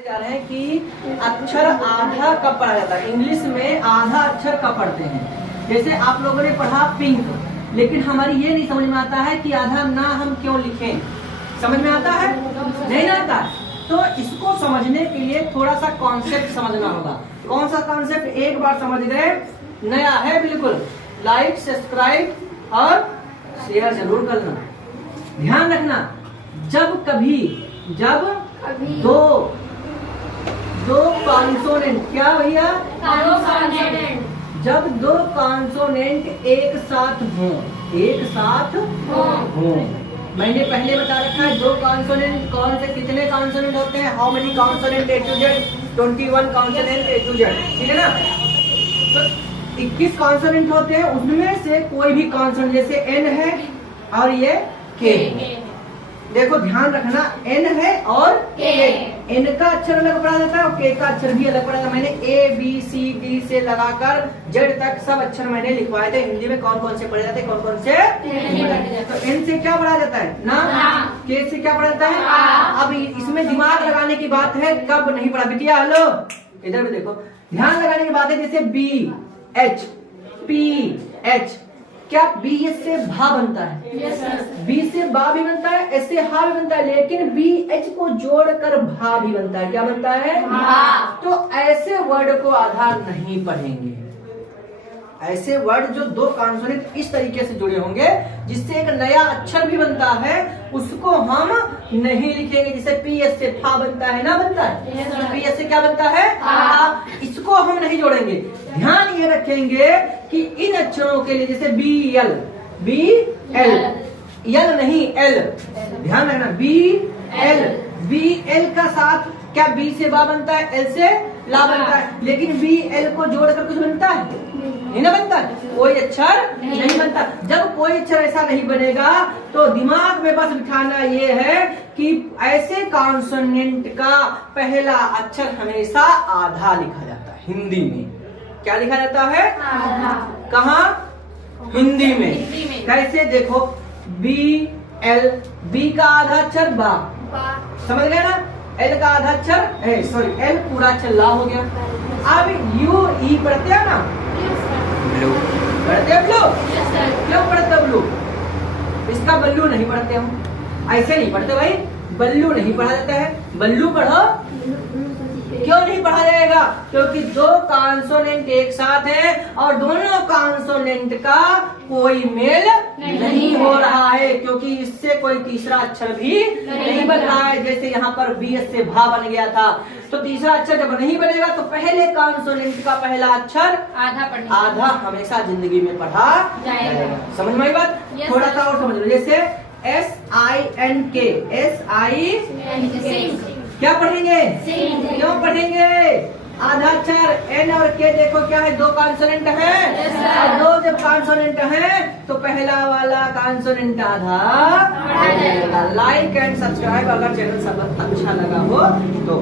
जा रहे हैं कि अक्षर आधा कब पढ़ा जाता है। इंग्लिश में आधा अक्षर कब पढ़ते हैं। जैसे आप लोगों ने पढ़ा पिंक, लेकिन हमारी ये नहीं समझ में आता है कि आधा ना हम क्यों लिखें। समझ में आता है? नहीं ना आता। तो इसको समझने के लिए थोड़ा सा कॉन्सेप्ट समझना होगा। कौन सा कॉन्सेप्ट? एक बार समझ गए, नया है बिल्कुल। लाइक, सब्सक्राइब और शेयर जरूर करना। ध्यान रखना, जब दो कॉन्सोनेंट, क्या भैया? जब दो कॉन्सोनेंट एक साथ हो, मैंने पहले बता रखा है दो कॉन्सोनेंट कौन से कितने कॉन्सोनेंट होते हैं। How many consonant A to Z? 21 consonant A to Z, ठीक है ना। तो 21 कॉन्सोनेंट होते हैं, उनमें से कोई भी कॉन्सोनेंट, जैसे एन है और ये के। देखो ध्यान रखना, एन है और के। एन का अक्षर अलग पढ़ा जाता है और के का अक्षर भी अलग पढ़ा जाता है। मैंने ए बी सी डी से लगाकर जेड तक सब अक्षर मैंने लिखवाए थे। हिंदी में कौन कौन से पढ़े जाते हैं, कौन कौन से नहीं पढ़े जाते। तो एन से क्या पढ़ा जाता है? ना। के से क्या पढ़ा जाता है? अब इसमें दिमाग लगाने की बात है, कब नहीं पढ़ा बिटिया। हेलो, इधर भी देखो, ध्यान लगाने की बात है। जैसे बी एच पी एच, क्या बी एस से भा बनता है? बी से बा भी बनता है, एस से हा भी बनता है, लेकिन बी एच को जोड़कर भा भी बनता है। क्या बनता है? तो ऐसे वर्ड को आधा नहीं पढ़ेंगे। ऐसे वर्ड जो दो कॉन्सोनेंट इस तरीके से जुड़े होंगे जिससे एक नया अक्षर भी बनता है, उसको हम नहीं लिखेंगे। जैसे पी एस से फा बनता है, ना बनता है? पी एस से क्या बनता है? इसको हम नहीं जोड़ेंगे। ध्यान ये रखेंगे कि इन अक्षरों के लिए, जैसे बी एल, यल नहीं एल, ध्यान रखना, बी एल का साथ क्या बी से बा बनता है, एल से ला बनता है, लेकिन बी एल को जोड़कर कुछ बनता है? नहीं ना बनता, कोई अक्षर नहीं बनता। जब कोई अक्षर ऐसा नहीं बनेगा तो दिमाग में बस बिठाना ये है कि ऐसे कॉन्सोनेंट का पहला अक्षर हमेशा आधा लिखा जाता है। हिंदी में क्या लिखा जाता है? आधा। कहाँ? हिंदी में। कैसे? देखो, बी एल, बी का आधा अक्षर बा, समझ गए ना। एल का आधा अक्षर सॉरी, एल पूरा अक्षर ला हो गया। अब यू ई पढ़ते हैं ना, ब्लू पढ़ते हैं। ब्लू क्यों पढ़ते हो? ब्लू, इसका बल्लू नहीं पढ़ते हम, ऐसे नहीं पढ़ते भाई। बल्लू नहीं पढ़ा जाता है, बल्लू पढ़ो। क्यों नहीं पढ़ा जाएगा? क्योंकि दो कॉन्सोनेंट एक साथ हैं और दोनों कॉन्सोनेंट का कोई मेल नहीं हो रहा है, क्योंकि इससे कोई तीसरा अक्षर भी नहीं बन रहा है। जैसे यहाँ पर बी एस से भा बन गया था, तो तीसरा अक्षर जब नहीं बनेगा तो पहले कॉन्सोनेंट का पहला अक्षर आधा हमेशा जिंदगी में पढ़ा जाएगा। समझ में आई बात? थोड़ा सा और समझ लो। जैसे SINK, क्या पढ़ेंगे? क्यों पढ़ेंगे? आधा अक्षर एन और के, देखो क्या है, दो कॉन्सोनेंट है और दो जब कॉन्सोनेंट है तो पहला वाला कॉन्सोनेंट आधा। लाइक एंड सब्सक्राइब अगर चैनल सब अच्छा लगा हो तो।